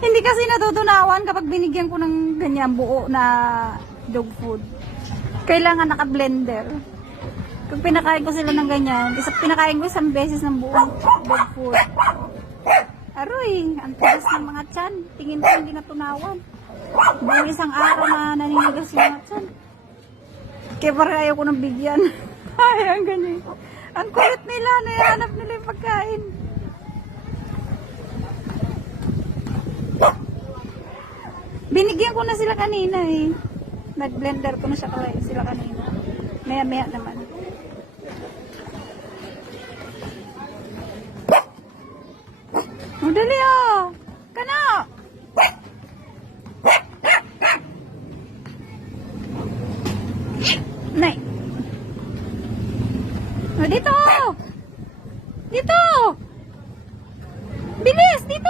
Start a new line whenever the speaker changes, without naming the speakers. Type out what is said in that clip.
Hindi kasi natutunawan kapag binigyan ko ng ganyan buo na dog food. Kailangan naka-blender. Kung pinakain ko sila ng ganyan, isa pinakain ko isang beses ng buong dog food. Aroy, ang tigas ng mga tiyan. Tingin ko hindi natunawan. Buong isang araw na naninigas yung mga tiyan. Kaya parang ayaw ko nang bigyan. Ay, ang ganyan. Ang kulit nila, nahanap nila yung pagkain. Binigyan ko na sila kanina eh. Nag-blender ko na siya kaya sila kanina. Maya-maya naman. Madali ah! Kana! Nay! O, dito! Dito! Bilis! Dito! O, dito!